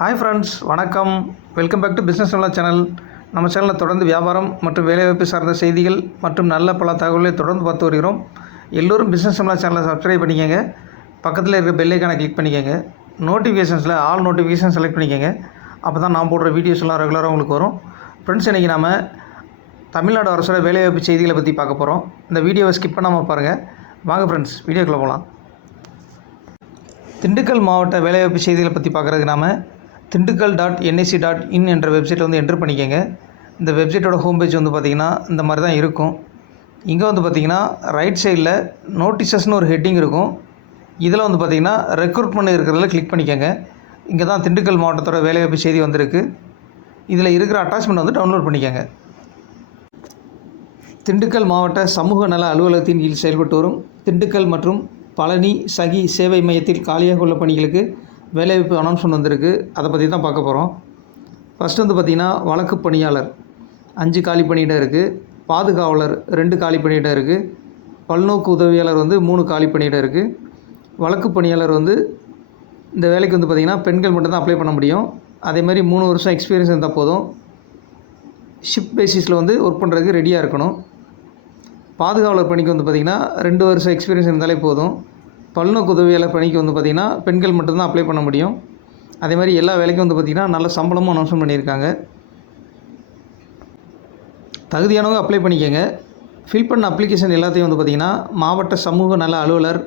Hi friends வணக்கம். Welcome back to business நல்லா channel நம்ம சேனலில் தொடர்ந்து வியாபாரம் மற்றும் வேலைவாய்ப்பு சார்ந்த செய்திகள் மற்றும் நல்ல பல தகவல்களை தொடர்ந்து பார்த்து வருகிறோம். எல்லோரும் பிஸ்னஸ் நல்லா சேனலை சப்ஸ்கிரைப் பண்ணிக்கோங்க. பக்கத்தில் இருக்கிற பெல்லைக்கான கிளிக் பண்ணிக்கோங்க. நோட்டிஃபிகேஷன்ஸில் ஆல் நோட்டிஃபிகேஷன் செலக்ட் பண்ணிக்கோங்க. அப்போ தான் நான் போடுற வீடியோஸ்லாம் ரெகுலராக உங்களுக்கு வரும். ஃப்ரெண்ட்ஸ் இன்றைக்கி நாம் தமிழ்நாடு அரசோட வேலைவாய்ப்பு செய்திகளை பற்றி பார்க்க போகிறோம் இந்த வீடியோவை ஸ்கிப் பண்ணாமல் பாருங்கள் வாங்க ஃப்ரெண்ட்ஸ் வீடியோக்குள்ளே போகலாம் திண்டுக்கல் மாவட்ட வேலைவாய்ப்பு செய்திகளை பற்றி பார்க்குறதுக்கு நாம் Dindigul dot NIC dot in என்ற வெப்சைட்டில் வந்து என்ட்ரு பண்ணிக்கோங்க. இந்த வெப்சைட்டோட ஹோம் பேஜ் வந்து பார்த்திங்கன்னா இந்த மாதிரி தான் இருக்கும். இங்கே வந்து பார்த்திங்கன்னா ரைட் சைடில் நோட்டிசஸ்னு ஒரு ஹெட்டிங் இருக்கும். இதில் வந்து பார்த்திங்கன்னா ரெக்ரூட்மெண்ட் இருக்கிறதுல கிளிக் பண்ணிக்கோங்க. இங்கே தான் திண்டுக்கல் மாவட்டத்தோட வேலைவாய்ப்பு செய்தி வந்திருக்கு. இதில் இருக்கிற அட்டாச்மெண்ட் வந்து டவுன்லோட் பண்ணிக்கோங்க. திண்டுக்கல் மாவட்ட சமூக நல அலுவலகத்தின் கீழ் செயல்பட்டு வரும். திண்டுக்கல் மற்றும் பழனி சகி சேவை மையத்தில் காலியாக உள்ள பணிகளுக்கு வேலைவாய்ப்பு அனௌன்ஸ்மெண்ட் வந்திருக்கு. அதை பற்றி தான் பார்க்க போகிறோம் ஃபஸ்ட் வந்து பார்த்திங்கன்னா வழக்கு பணியாளர் அஞ்சு காலி பணியிடம் இருக்குது பாதுகாவலர் ரெண்டு காலி பணியிடம் இருக்குது பல்நோக்கு உதவியாளர் வந்து மூணு காலி பணியிடம் இருக்குது வழக்கு பணியாளர் வந்து இந்த வேலைக்கு வந்து பார்த்திங்கன்னா பெண்கள் மட்டும்தான் அப்ளை பண்ண முடியும். அதே மாதிரி மூணு வருஷம் எக்ஸ்பீரியன்ஸ் இருந்தால் போதும். ஷிஃப்ட் பேசிஸில் வந்து ஒர்க் பண்ணுறதுக்கு ரெடியாக இருக்கணும். பாதுகாவலர் பணிக்கு வந்து பார்த்திங்கன்னா ரெண்டு வருஷம் எக்ஸ்பீரியன்ஸ் இருந்தாலே போதும். பல்நோக்கு உதவியாளர் பணிக்கு வந்து பார்த்திங்கன்னா பெண்கள் மட்டும்தான் அப்ளை பண்ண முடியும். அதே மாதிரி எல்லா வேலைக்கும் வந்து பார்த்திங்கன்னா நல்ல சம்பளமும் அனௌன்ஸ்மெண்ட் பண்ணியிருக்காங்க. தகுதியானவங்க அப்ளை பண்ணிக்கோங்க. ஃபில் பண்ண அப்ளிகேஷன் எல்லாத்தையும் வந்து பார்த்திங்கன்னா மாவட்ட சமூக நல அலுவலர்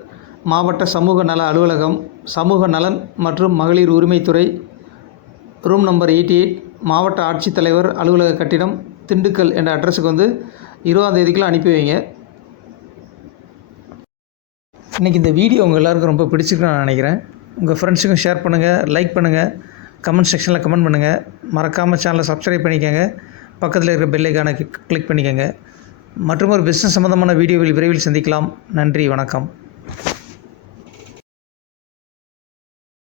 மாவட்ட சமூக நல அலுவலகம் சமூக நலன் மற்றும் மகளிர் உரிமைத்துறை ரூம் நம்பர் எயிட்டி எயிட் மாவட்ட ஆட்சித்தலைவர் அலுவலக கட்டிடம் திண்டுக்கல் என்ற அட்ரஸுக்கு வந்து இருபதாம் தேதிக்குள்ளே அனுப்பி வைங்க. இன்றைக்கி இந்த வீடியோ உங்கள் எல்லாருக்கும் ரொம்ப பிடிச்சிருக்குன்னு நான் நினைக்கிறேன். உங்கள் ஃப்ரெண்ட்ஸுக்கும் ஷேர் பண்ணுங்கள் லைக் பண்ணுங்கள் கமெண்ட் செக்ஷனில் கமெண்ட் பண்ணுங்கள் மறக்காமல் சேனலை சப்ஸ்கிரைப் பண்ணிக்கோங்க. பக்கத்தில் இருக்கிற பெல்லைக்கான கிளிக் பண்ணிக்கோங்க. மற்றும் ஒரு பிஸ்னஸ் சம்மந்தமான வீடியோவில் விரைவில் சந்திக்கலாம். நன்றி வணக்கம்.